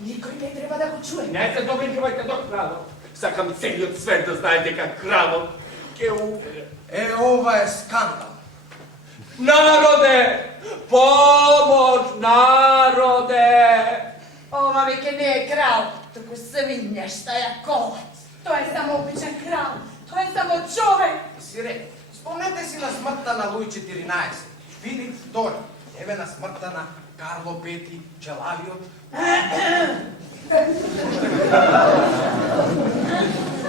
Никой не треба да го чуе. Не се доближувайте до кралот. Сакам целиот свет да знае дека кралот ќе умре. Ова е скандал. Народе! Помош, народе! Ова веќе не е крал, туку свиња што ја колат. Тој е само обичен крал. Тој е само човек. Сире, спомнете си на смртта на Луј 14, Филип II, еве на смртта на Карло V, Челавиот.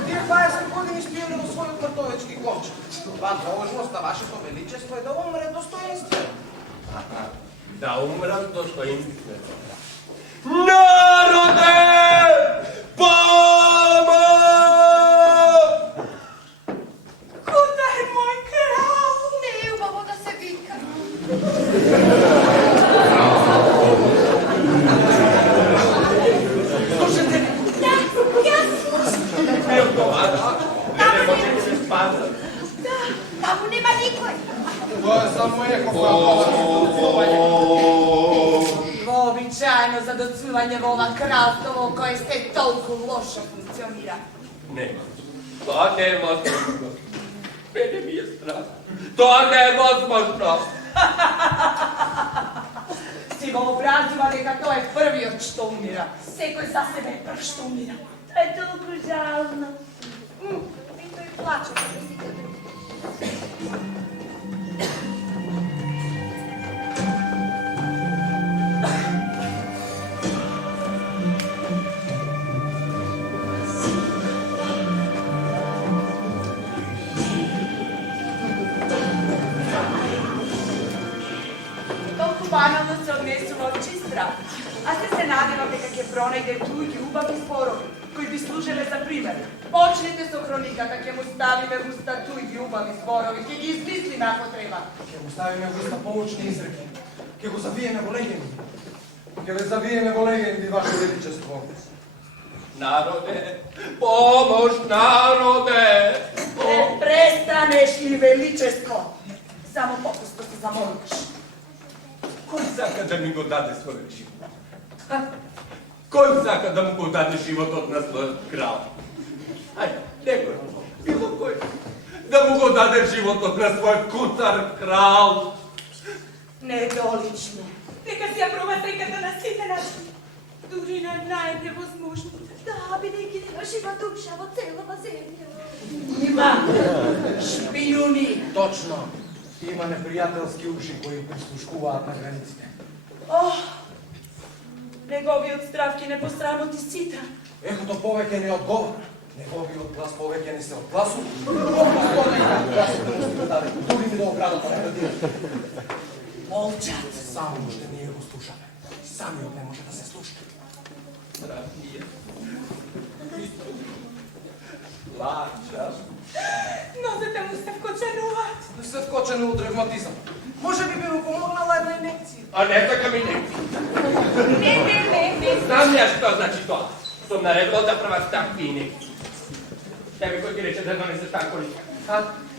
Тие 20 години спиеле во својот мртовечки ковчег. Това должност на вашето величество е да умре достоинствено. Да умрам достоинствено. Народе! Помош! Куда е мој крал? Не е убаво да се вика. Слушате ли? Да, јас слушам. Бил това, не може да се спаза. Да, таму нема никој. Тоа е само ехо која може да доцнување. Вообичаено за доцнување во ова кралство во кое сте толку лошо функционира. Не, тоа не е возможно. Мене ми е страшно. Тоа не е возможно. Си го образува дека тој е првиот што умира. Секој за себе е прв што умира. Тоа е толку жално. И тој плаче како сите други. Толку банално се однесува од чист страх. А се надевам дека ќе пронајде други убави зборови, кои би служеле за пример. Почнете со хрониката, ќе му ставиме в уста други убави зборови, ќе ги измислиме ако треба. Ќе му ставиме во уста поучни изреки. Ќе го завиеме во легенди. Ќе ве завиеме во легенди, ваше величество. Народе, помош, народе! Престанеш ли, величество? Само попусто се замолиш. Кој сака да ми го даде својот живот? Кој сака да му го даде животот на својот крал? Ајде, некој, било кој, да му го даде животот на својот куцар крал. Недолично. Нека си ја проба среката на сите начини. Дури на најневозможните. Да, бидејќи нема жива душа во целава земја. Има шпијуни. Точно. Има непријателски уши кои прислушкуваат на границите. Ох, неговиот страв ќе не посрамоти сите. Ехото повеќе не одговара. Неговиот глас повеќе не се одгласува. Дури ми да оградата на градината. Молчат. Само уште ние го слушаме. Самиот не може да се слуша. Страх ми е. Плачам. Нозете му се вкоченуваат. Не се вкочено од ревматизам. Може би му помогнала една инекција. А не така ми не. Не. Знам ја што значи тоа. Сум наредил да прават такви инекции. Тебе кој ти рече да донесе танколика?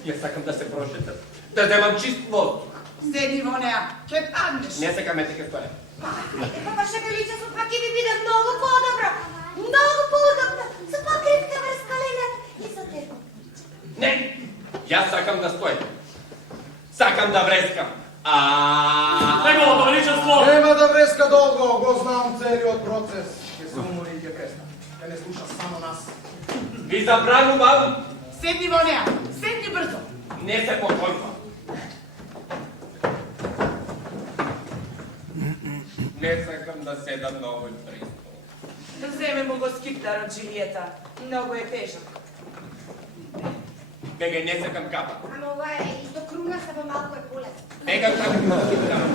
Јас сакам да се прошетам. Да земам чист воздух. Седи во неа, ќе паднеш. Не сакам ете ке стоја. Ваше величество пак ќе ви биде многу подобро. Многу поудобно. Со покривка врз колената и со терко. Не, јас сакам да стојам. Сакам да врескам. Неговото величество! Нема да вреска долго, го знам целиот процес. Ќе се умори и ќе престане. Ќе не слуша само нас. Ви забранувам. Седни во неа, седни брзо. Не се покорувам. Не сакам да седам на овој престол. Земе му го скиптарот Жилиета. Многу е тежок. Бега, не сакам капа. Ама ова е исто круна, само малку е полезно. Бега, сакам да скиптарот.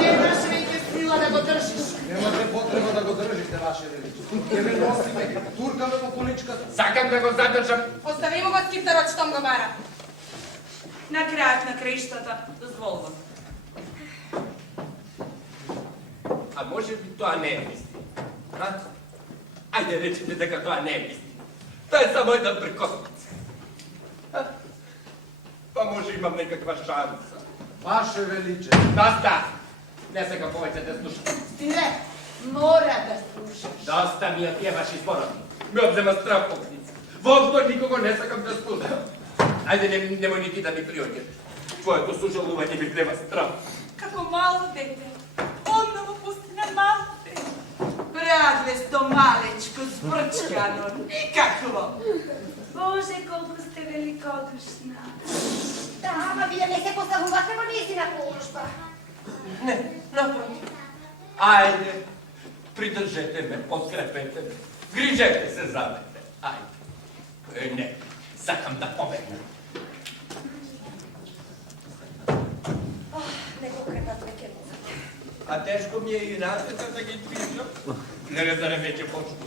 Немаш веќе сила да го држиш. Немате потреба да го држите, ваше величество. Ќе ве носиме, ќе туркаме во коничката. Сакам да го задржам. Остави му го скиптарот штом го бара. На крајот на краиштата, дозволувам. А може би тоа не е вистина? Ајде речете дека тоа не е вистина. Тоа е само една прекосница. Па може имам некаква шанса. Ваше величество. Баста! Не сакам повеќе да слушам. Стиле, мора да слушаш. Dosta mi od tije vaši zborovi. Mi odzema strah poknica. Vogdo nikogo ne sakam da spudam. Ajde, nemoj niti da mi priodješ. Tvoje to sužaluvanje mi treba strah. Kako malo dete. Ponovo pusti na malo dete. Bradle sto malečko, zbrčkano, nikakvo. Bože, koliko ste velikodušna. Da, ma vi ne se posahuvate, ma nisi na služba. Ne, naprotiv. Ajde, pridržete me, potkrepete me. Grižete se za mene. Ajde. Ne, sakam da pobegnem. Neko krepat neke muzike. A teško mi je i nasveca da gi pričam. Ne zaremeće počnu.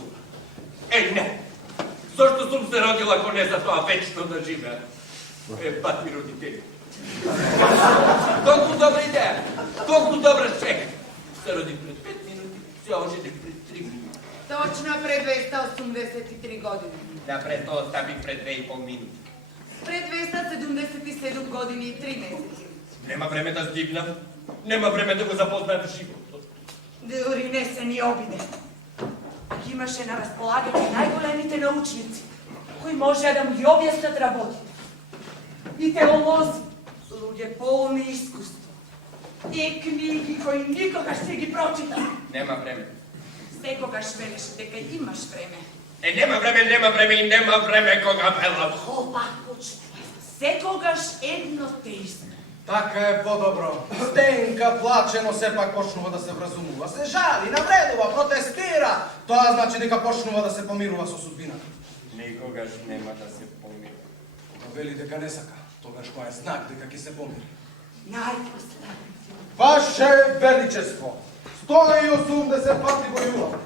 Ne. Zašto sam se rodila ako ne za to, a večno da žive? Pat mi roditelji. Toliko dobra ideja. Toliko dobra čeka. Se rodim pred 5 minuti, se oženim pred 3 minuti. Točno pre 283 godine. Da pre to ostavim pred 2,5 minuti. Pre 277 godini i 3 meseci. Nema vreme da zdignam. Nema vreme da go zapoznajem život. Duri ne se ni obide. Imaše na raspolaganju najgolemite naučnici, koji može da mu i objasnat raboti. I teolozi, ljude polni iskustva. I knjigi koji nikoga stigi pročita. Nema vreme. Sve kogaš veliš, deka imaš vreme. Nema vreme i nema vreme koga velam. Ovako ću. Sve kogaš jedno te isto. Така е по-добро. Стенка плаче, но сепак почнува да се вразумува. Се жали, навредува, протестира. Тоа значи дека почнува да се помирува со судбината. Никогаш нема да се помири. Кога вели дека не сака, тогаш тоа е знак дека ќе се помири. Najposle. Ваше Величество, 180 пати војува.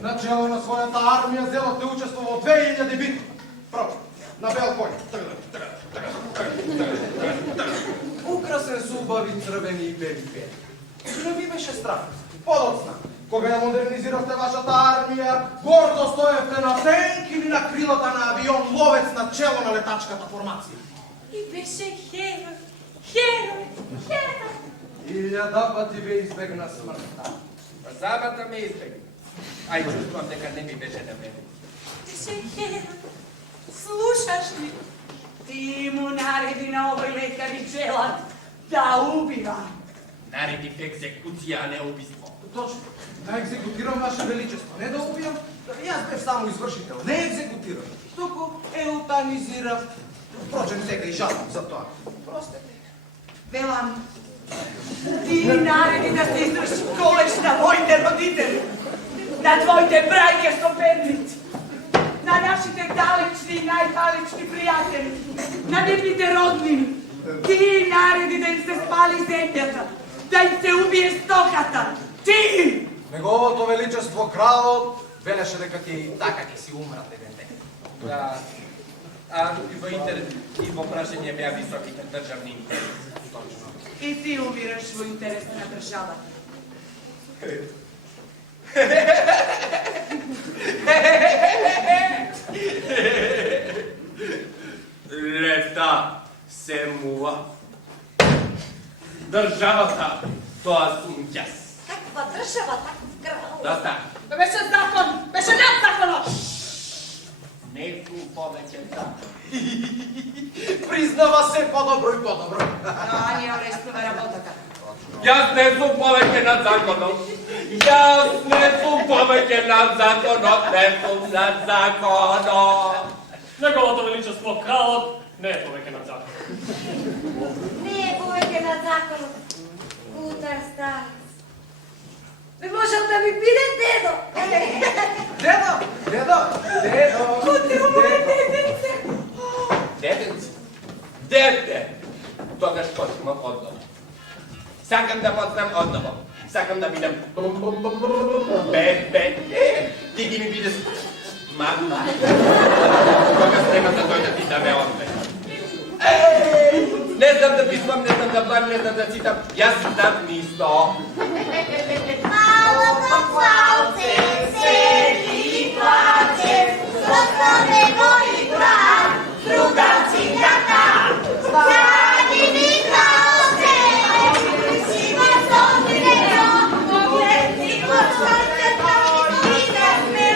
Начело на својата армија зелоте учествува во 2000 битки. Право, на бел коњ. Украсен со убави црвени и бели пери. Не ви беше страх. Подоцна, кога ја модернизиравте вашата армија, гордо стоевте на тенк или на крилата на авион, ловец на чело на летачката формација. И беше херой, херой, херой. 1000 пати ве избегна смртта. Забата ме избегна. Ај чувствувам дека не ми беше на мене. Беше херой. Слушаш ли? Ti mu naredi na ovoj lekari čelat da ubiva. Наредив екзекуција, а не убиство. Точно. Да екзекутирам ваше величество. Не да убијам, јас бев само извршител. Не екзекутирам. Туку еутанизирав. Впрочем, сега и жалам за тоа. Простете. Velam, ti naredi da se izvrši koleč na tvojite roditelji, na tvojite brajke sopernici, na našite dalečni i najdalečni prijatelji, na nebite rodnini. Ti naredi da im se spali zemljata, da im se ubije stokata. Ti! Неговото величество кралот велеше дека ќе и така ќе си умрат еден ден. Да. А и во интерес и во прашање беа високите државни интереси. I ti umiraš u interesu na država. Лета се мува. Државата, тоа сум јас. Каква држава, таков крал. Доста. To беше zakon, беше nad zakonom. Не сум повеќе закон. Признава се по-добро и по-добро. A nije orestova работата. Јас не сум повеќе над законот. Јас не сум повеќе над законот. Не сум над законот. Неговото величество кралот не е повеќе над закон. Не е повеќе на законот. Утар старец. Би можел да ми биде дедо. Дедо, дедо, дедо. Куди у моје детенце? Детенце. Дете. Тогаш почнувам одново. Сакам да почнам одново. Сакам да бидам бебе. Ти ги ми бидеш мама. Тогаш нема да дојдат и да ме одме. Не знам да писмам, не знам да планам, не знам да цитам. Јас знам нисто. Малото палце седи и плаче, застане го и брат, другавчињата. Зади ми кралце, си го сонцето, погледни го сонцето и да сме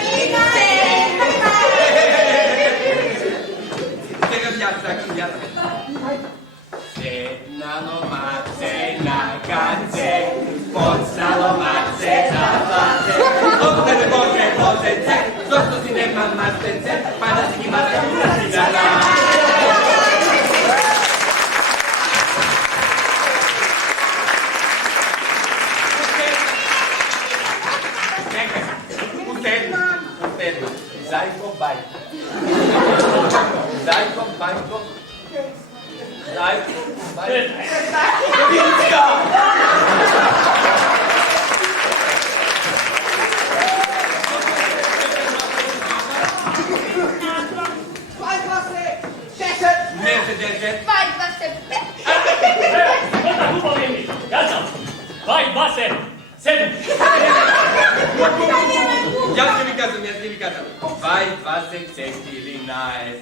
Sedno. Zajko, bajko. Zajko, bajko. Zajko, bajko. Vinska! Ja ću vi kazam. 2, 20, 13.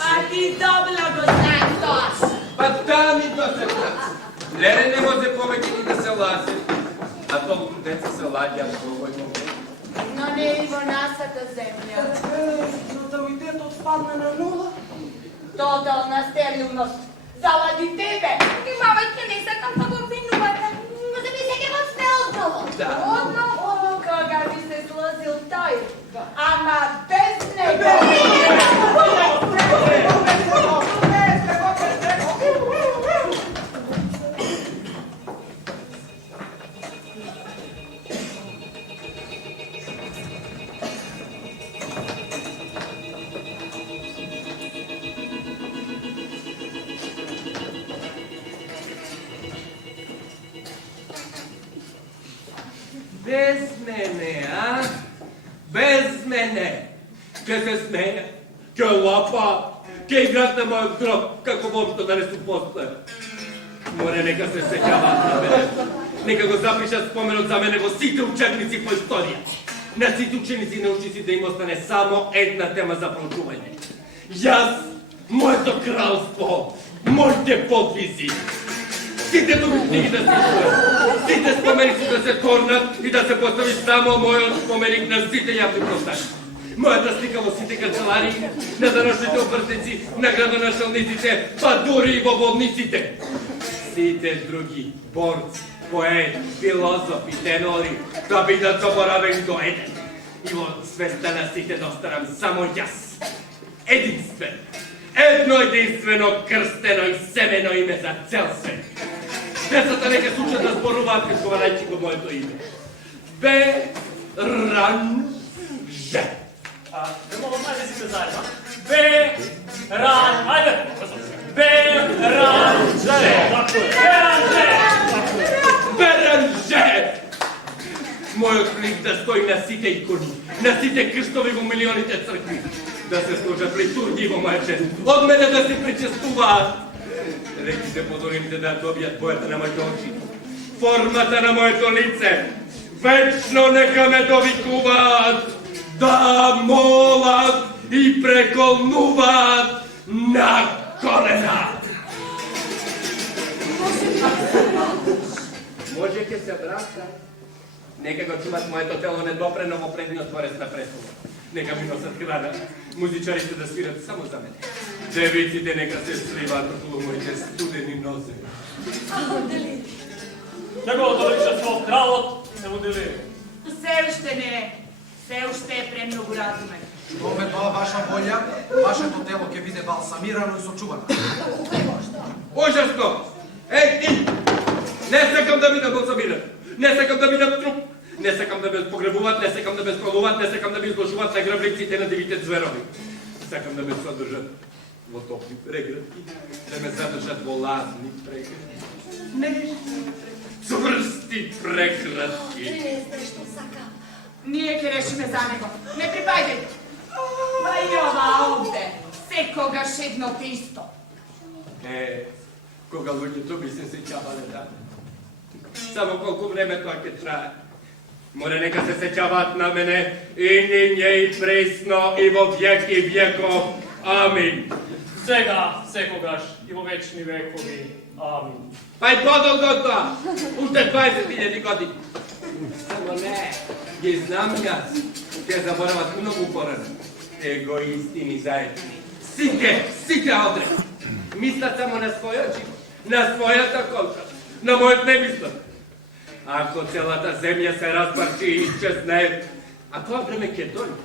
A ti dobila go znaš to. Pa da mi to se praci. Lere ne može poveki ni da se lase. A to deca se ladja dovoljno. No ne ivo nasada zemlja. Natalitetът спадна на нула. Totalna sterilnost. Zavadi tebe. И мамачка не сакам да го винувате. Но да ми се ќе сме отново. Da. Ono koga bi se slazil taj. Ama bez njega. Bez mene, a? Bez mene. Ке се смея, ке лапа, ке играт на мојот гроб, како момчето да не су после. Море нека се сеќаваат на мене. Нека го запишат споменот за мене во сите учебници по историја. На сите ученици и научници да им остане само една тема за проучување. Јас, моето кралство, моите подвизи. Сите думи книги да се изгорат, сите споменици да се корнат и да се постави само мојот споменик на сите јавни пространства. Мојата слика во сите канцеларии, на даношните обртници, на градоначалниците, па дури и во болниците. Сите други борци, поети, филозофи, тенори, да бидат заборавени до еден. И во свеста на сите да останам само јас. Единствен. Едно единствено крстено и семено име за цел свет. Децата нека се учат да зборуваат изговарајќи го моето име. Беранже. Не мога да си ме заедно. Айде! Беранже! Беранже! Мојот лик да стои на сите икони, на сите крштови во милионите цркви, да се служат литургии во моја чест, од мене да се причестуваат. Реките подоримите да добијат бојата на моите очи, формата на моето лице, вечно нека ме довикуваат, да молат и преколнуваат на колена. Може ке се врата. Нека го чуват моето тело недопрено во предниот дворец на престолот. Нека ми носат храна, музичарите да свират само за мене. Девиците нека се сливаат околу моите студени нозеви. Неговото величество, кралот, се му дели. Се уште не. Се уште е премногу разумен. Доме тоа ваша волја, вашето тело ќе биде балсамирано и сочувано. Ужасно! Еј ти! Не сакам да бидам балсамиран! Не сакам да бидам труп! Не сакам да ме погребуваат, не сакам да ме сколуваат, не сакам да ме изложуваат на грабниците на дивите зверови. Сакам да ме содржат во топли преградки, да ме задржат во лазни преградки. Не, цврсти преградки. Не знаеш што сакам. Ние ќе решиме за него. Не припајте. Па и ова овде. Секогаш едно те исто. Кога луѓето би се сеќавале да. Само колку време тоа ќе трае. Море нека се сеќаваат на мене и ниње и пресно и во вјек и вјеков. Амин. Сега, секогаш и во вечни векови. Амин. Па и подолго од тоа. Уште 20.000 години. Само не, ги знам јас. Те заборават многу порано. Егоисти ни заедни. Сите одред. Мислат само на својот живот, на својата колка, на мојот немислат. Ако целата земја се распарчи и исчезне, а тоа време ќе дојде.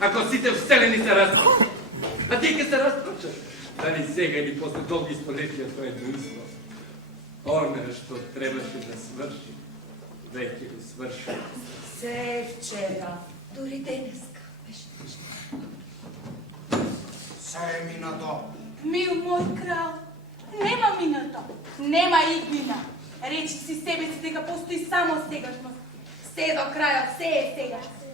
Ако сите вселени се распарчат, а тие ќе се распарчат. Дали сега или после долги столетија тоа е едно исто. Ono što trebaše da svrši, već je svršio. Се вчера, дори денеска беше нешто. Се е минато. Мил мой крал, нема минато, нема иднина. Речи си себе си дека постои само сегашност. Се до крајот, се е сегашност.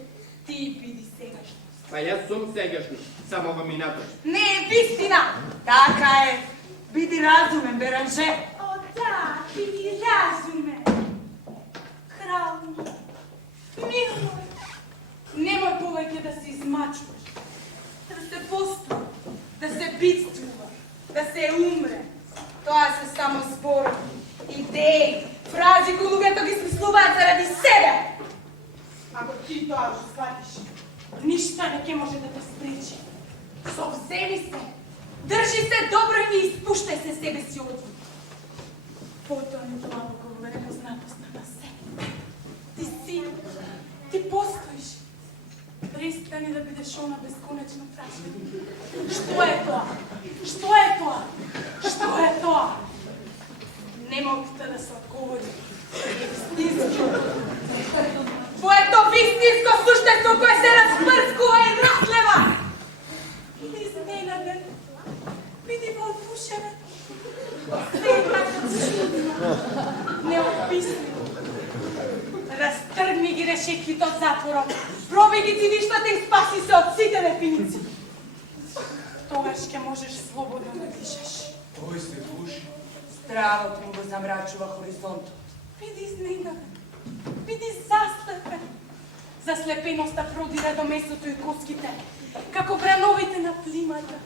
Ти биди сегашност. Pa ja sam segašno, samo vam i nato. Не е вистина! Така е. Биди разумен, Беранже. О, да, биди разумен. Крал мой, мил мой, немој повеќе да се измачуваш, да се постува, да се битствува, да се умре. Тоа се само зборови, идеи, фрази кои луѓето ги смислуваат заради себе. Ако ти тоа го сватиш, ништа не ќе може да те спречи. Совземи се, држи се добро и не испуштај се себе си одвор. Потоа не длабоко во непознатост на себе. Ти си, ти постоиш. Престани да бидеш она бесконечно прашање. Што е тоа? Што е тоа? Што е тоа? Нема опита да се одговори. Вистинско. Твоето вистинско суштество кое се разпрскува и разлева. Биди изненаден. Биди воодушевен. Се е така чудно. Неописливо. Растргни ги решетките од затворот. Пробај ги цивиштата и спаси се од сите дефиниции. Тогаш ќе можеш слободно да дишаш. Тој се души. Стравот му го замрачува хоризонтот. Биди изненаден. Биди заслепен. Заслепеноста продира до местото и коските, како брановите на плимата,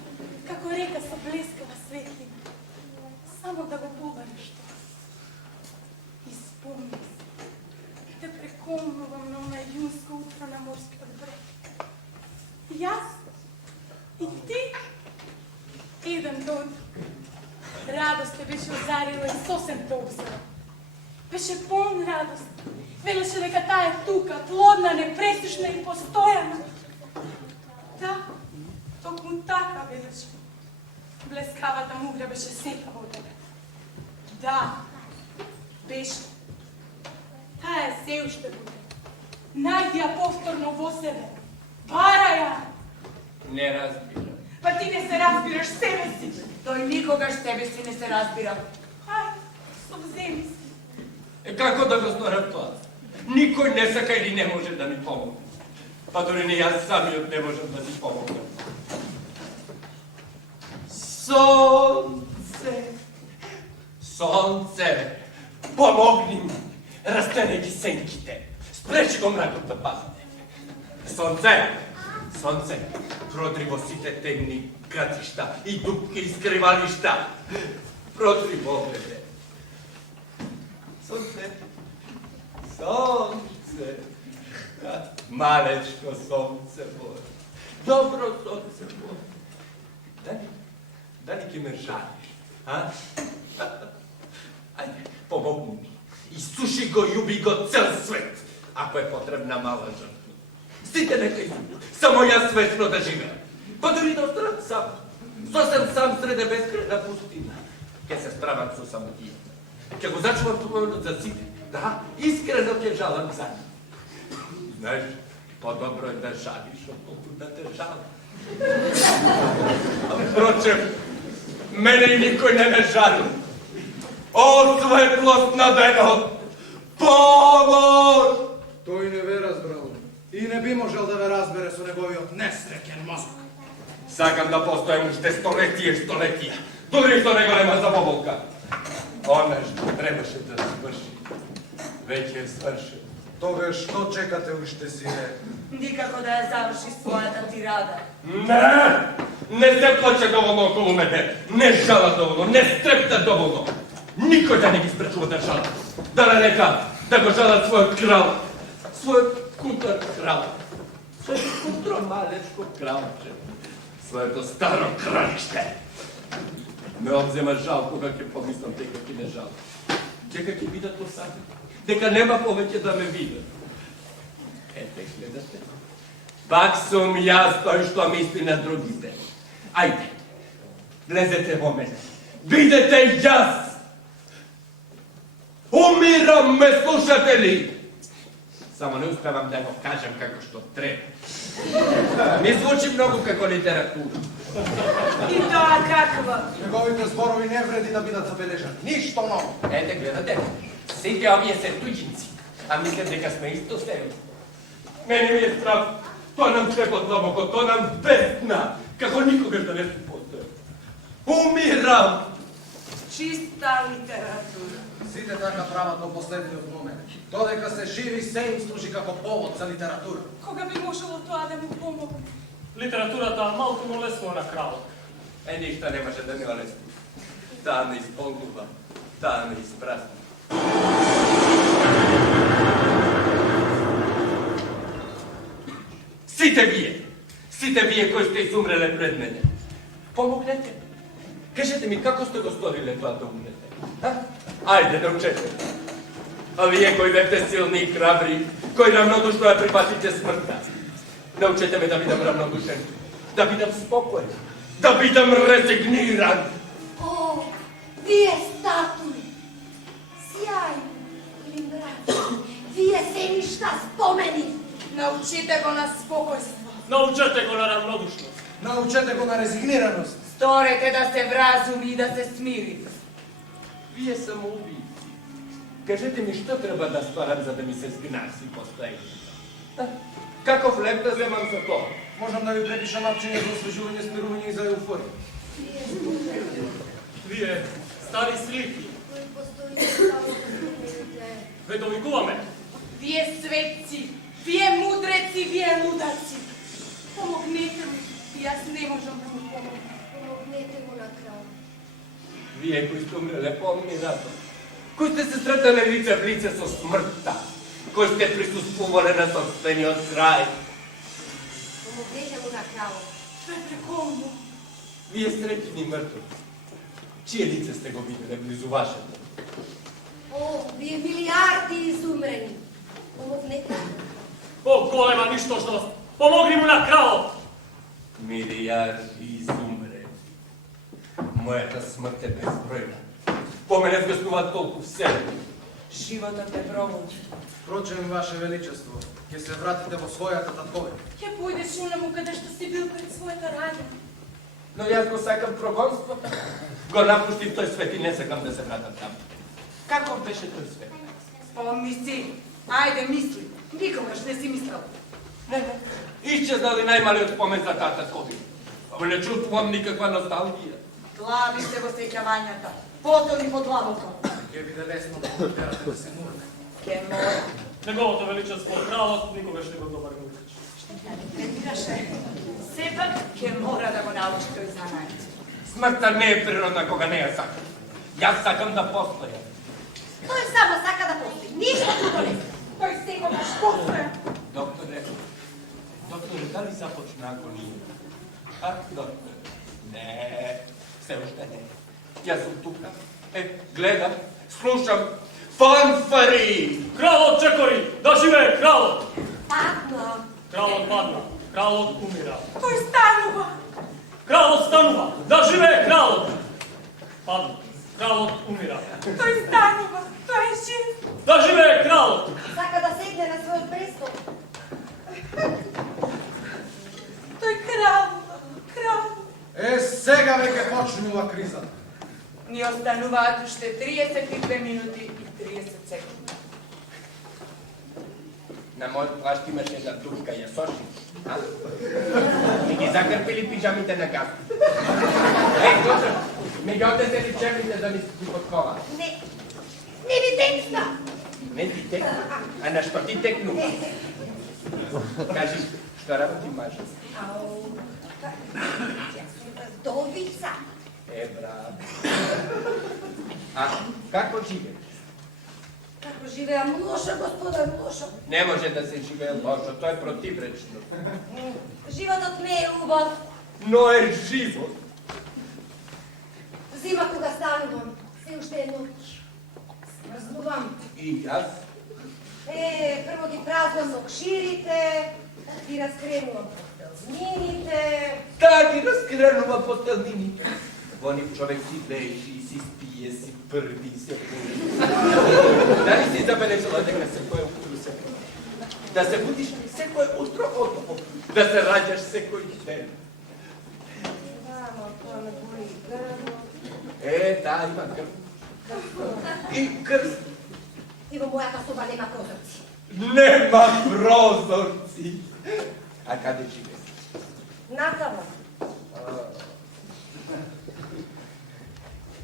како река со блескава светлина. Само да го побариш тоа. И спомни се, те прекомнувам на онај јунско утро на морскиот брег. Јас и ти, еден до друг. Радост те беше озарила и сосем те обзела. Беше полн радост. Велеше дека таа е тука, плодна, непресушна и постојана. Да, токму така велеше. Блескавата мугля беше сека во тебе. Да, беше. Таа е се уште во тебе. Најди ја повторно во себе. Бара ја. Ne razbira. Па ти не се разбираш себе си. Тој никогаш тебе си не се разбира. Ајде, совземи се. Kako da ga snorам тоа? Никој не сака или не може да ми помогне. Па дори ни јас самиот не можам да ти помогнам. Сонце, сонце, помогни ми, растени ги сенките, спречи го мракот да пазите. Сонце, сонце, продри во сите темни кратишта и дупки и скривалишта. Продри погледе. Сонце, сонце, малечко сонце моje, dobro сонце moje. Дали ќе ме жалиш, а? Ајде, помогни ми. Изсуши го, јуби го цел свет, ако е потребна мала жртва. Сите нека изумрат, само јас свечно да живеам. Па дори да останам сам, сосем сам среде безкрајна пустина. Ќе се справам со самотијата. Ќе го зачувам помојно за сите. Да, искрено ќе жалам за нив. Знаеш, по-добро е да жалиш, отколку да те жалам. А впрочем, мене и никој не ме жали. О, светлост на денот! Помош! Тој не ве разбрал и не би можел да ве разбере со неговиот несреќен мозок. Сакам да постојам уште столетија. Дури што него нема за поболка. Оне што требаше да сврши, веќе е свршил. Тогаш што чекате уште, сине? Никако да ја заврши својата тирада. Не! Не се плаче доволно околу мене, не жала доволно, не стрепта доволно. Никој да не ги спречува да жала. Да не нека да го жала својот крал, својот кутар крал. Својот кутро малечко кралче, своето старо кралиште. Ме обзема жал кога ќе помислам дека ќе не жал. Дека ќе бидат посадени, дека нема повеќе да ме видат. Ете, гледате. Пак сум јас тој што мисли на другите. Ајде, влезете во мене. Видете јас! Umiram, me slušate li? Samo ne uspevam da go kažem kako što treba. Mi zvuči mnogo kako literatura. I to kakva? Неговите зборови не вреди да бидат забележани. Ништо ново. Ете, гледате, сите овие се туѓинци, а мислят дека сме исто себе. Мене ми е страх, тоа нам трепа длабоко, тоа нам бесна, како никогаш да не се постоја. Умирам! Чиста литература. Сите така прават до последниот момент. Додека се живи, се им служи како повод за литература. Кога би можело тоа да ми помогне? Литературата малку му лесно на кралот. Ништа немаше да ми олести. Таа не исполнува, таа не испразна. Сите вие кои сте изумреле пред мене, помогнете. Кажете ми како сте го сториле тоа да умрете? Ајде, научете. А вие кои бевте силни и храбри, кои равнодушно ја припатите смртта, научете ме да бидам равнодушен, да бидам спокоен, да бидам резигниран. О, вие статуи, сјајни или мрачни, вие се ништа спомени. Научите го на спокойство. Научете го на равнодушност. Научете го на резигнираност. Сторете да се вразуми и да се смири. Вие самоубийци. Кажете ми што треба да сторам за да ми се сгнаси последница? Каков леп да земам за тоа? Можам да ви препишам апчиња за освежување, смирување и за еуфорија. Вие, стари слики, Кој постои само за ве довикуваме. Вие светци, вие мудреци, вие лудаци. Помогнете ми, и јас не можам да му помогнам. помогнете му на крал. Вие кои сте умреле помни зато, кои сте се сретале лице в лице со смртта, кои сте присуствувале на собствениот крај. Помогнете му на кралот. Тоа е преколно. Вие среќни мртви, чие лице сте го виделе близу вашето? О, вие милиарди изумрени. Помогнете му. Бог голема ништожност. Помогни му на кралот. Милиарди изумрени. Моята смрт е безбројна. По мене вгъснуваат толку себе. Животот е проводи. Впрочем, Ваше Величество, ќе се вратите во својата татковина. Ќе појдеш унаму каде што си бил пред својата раѓа. Но јас го сакам прогонство. Го напуштив тој свет и не сакам да се вратам таму. Каков беше тој свет? Помни си. Ајде, мисли. Никогаш не си мислел. Не. Исчезнали најмалиот спомен за тата татковина. Ама не чувствувам никаква носталгија. Глави се во сеќавањата. Потони под длабоко. Ќе биде лесно да го терате да се мурне. Ке мора. Неговото величество кралот никогаш не го добар го учи. Тренираше. Сепак ке мора да го научи тој занајат. Смртта не е природна кога не ја сакам. Јас сакам да постоја. Тој само сака да постои. Ништо друго не сака. Тој секогаш постоја. Докторе, дали започна агонија? Доктор? Не, се уште не. Јас сум тука. Гледам, слушам. Фанфари! Кралот чекори! Да живее кралот! Падна. Кралот падна. Кралот умира. Тој станува. Кралот станува! Да живее кралот! Падна. Кралот умира. Тој станува. Тој е жив. Да живее кралот! Сака да седне на својот престол. Тој кралува. Кралува. Сега веќе почнува кризата. Ни остануваат уште 32 минути и 30 секунди. На мојот плашт имаше една турска јасоши. Ми ги закрпили пижамите на газ. Доктор, ми ги одете ли чевлите да ми си подкова? Не ви текста. Не ти текна, а на што ти текнува? Кажи, што работи мажа? Ау. Јас сум вдовица. Брат. А како живееш? Како живеам лошо, господар, лошо. Не може да се живее лошо, тоа е противречно. Животот не е убав. Но е живот. Зима кога станувам, се уште е ноќ. Смрзнувам. И јас? Прво ги празнувам нокширите, ги раскренувам постелнините. Таа ги раскренува постелнините. Во нив човек си лежи, си спие, си први, се пури. Дали си забележала дека секој утро се да се будиш секој утро одново, да се раѓаш секој ден. Мамо, тоа ме боли грбо. Да, има крв. И крст. И во мојата соба нема прозорци. Нема прозорци. А каде живееш? Натаму.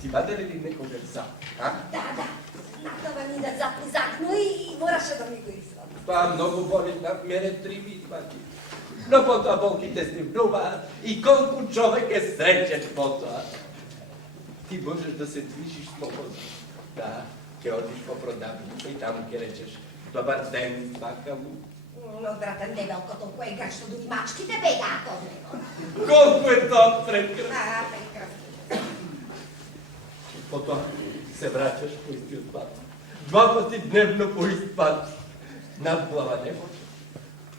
Ти ваде ли некогаш за? А? Да. Натаму ни да запни закно и мораше да ми го извади. Тоа многу боли на мене 3 витваки. Но потоа болките стивнуваат и колку човек е среќен потоа. Ти можеш да се движиш слободно. Да, ќе одиш по продавница и таму ќе речеш добар ден, бака му. Но братен дебелко толку е грешно, дури мачките бегаат од него. Колку е тоа прекрасно. Прекрасно. Потоа се враќаш по истиот пат. 2 пати дневно по ист пат. Надглава не може.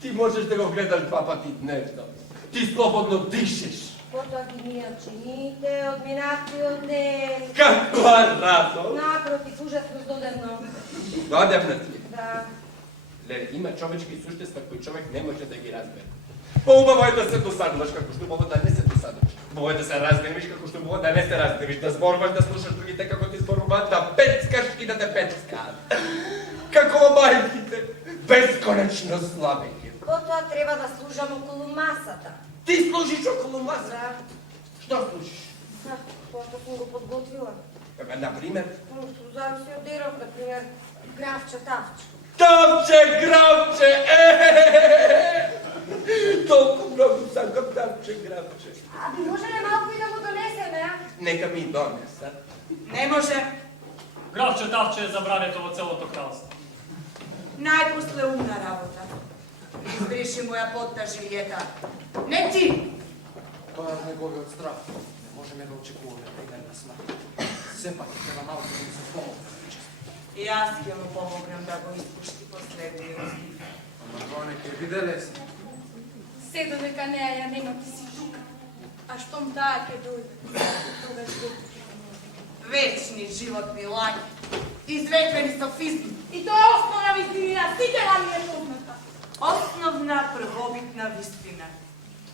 Ти можеш да го гледаш 2 пати дневно. Ти слободно дишеш. Потоа ги мија чините од минатиот ден. Каква радост! Напротив, ужасно додевно. Додевна ти. Да. Леле, има човечки суштества кои човек не може да ги разбере. Поубаво е да се досадуваш, како што убаво да не се досадуваш. Убаво е да се разневиш, како што убаво да не се разневиш, да зборуваш, да слушаш другите како ти зборуваат, да пецкаш и да те пецкаат. Како мајките, бесконечно слабење. Потоа треба да служам околу масата. Ти служиш околу маса. Да. Што служиш? Пошто сум го подготвила. Например? Зависи од деров, например, гравче, тавче. Тавче, гравче, толку многу сакам тавче, гравче. А би може ли малку и да го донесеме, а? Нека ми донеса. Не може. Гравче тавче е забрането во целото кралство. Најпосле умна работа. Избриши моја потта Жилиета. Не ти! Тоа е неговиот страх. Не можеме да очекуваме примерна смрт. Сепак треба малку да му се помогне. И јас ќе му помогнем да го испушти последниот. Ама тоа не ќе биде лесно. Се додека неа ја нема ти си тука. А штом таа ќе дојде, тогаш дојде. Вечни животни лаги. Изветвени софизми. И тоа е основна вистина, сите нам е позната. Основна првобитна вистина.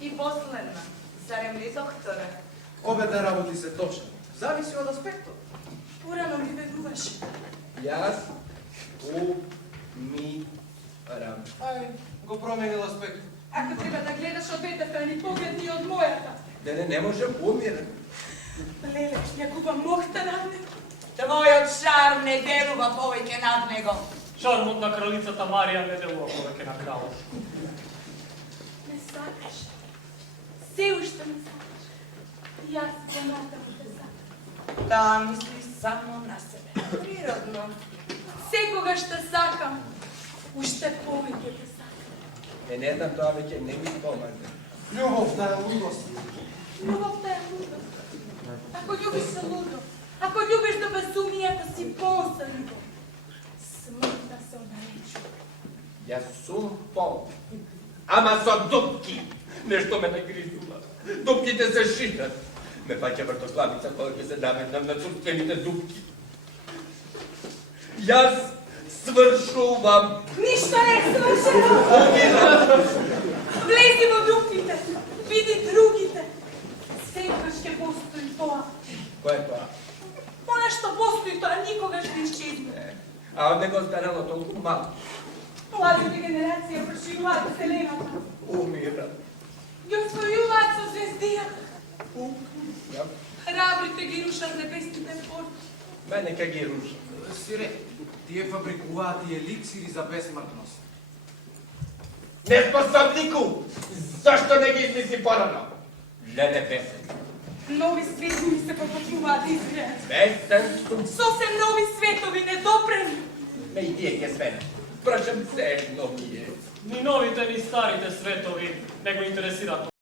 И последна. Зарем ли, докторе? Обете работи се точно. Зависи од аспектот. Порано ми бегуваше. Јас умирам. Ај, го променил аспект. Ако треба да гледаш од двете страни, погледни од мојата. Не можем умирам. Леле, ја губам мохта над него. Твојот шар не делува повеќе над него. Шармот на кралицата Марија не делува повеќе на кралот. Не сакаш. Се уште не сакаш. И јас го натам да сакам. Таа мисли само на себе. Природно. Секогаш те сакам. Уште повеќе те сакам. Не знам, тоа веќе не ми помага. Љубовта е лудост. Љубовта е лудо. Ако љубиш се лудо, ако љубиш до безумијата си полса љубов. Смртта се одалечува. Јас сум пол. Ама со дупки. Нешто ме нагризува. Дупките се шитат. Ме паќа вртославица кога ќе се наведнам на цурствените дупки. Јас свршувам. Ништо не е свршено. Влези во дупките. Види другите. Секогаш ќе постои тоа. Кој е тоа? Она што постои тоа никогаш не исчезне. А од него останало толку мало. Младите генерација прошируваат вселената. Умирам. Ги освојуваат со звездијата. Ја, Храбрите ги рушат небесните порти. мене ка ги руши. Сире, тие фабрикуваат и еликсири за безсмртност. Неспособнику! Зашто не ги измисли порано? Леле бесен. Нови свети ми се попочуваат изгреат. Бесен сум. Сосем нови светови недопрени. Ме и тие ке свене. Прашам се едно ми е. Ни новите, ни старите светови не го интересираат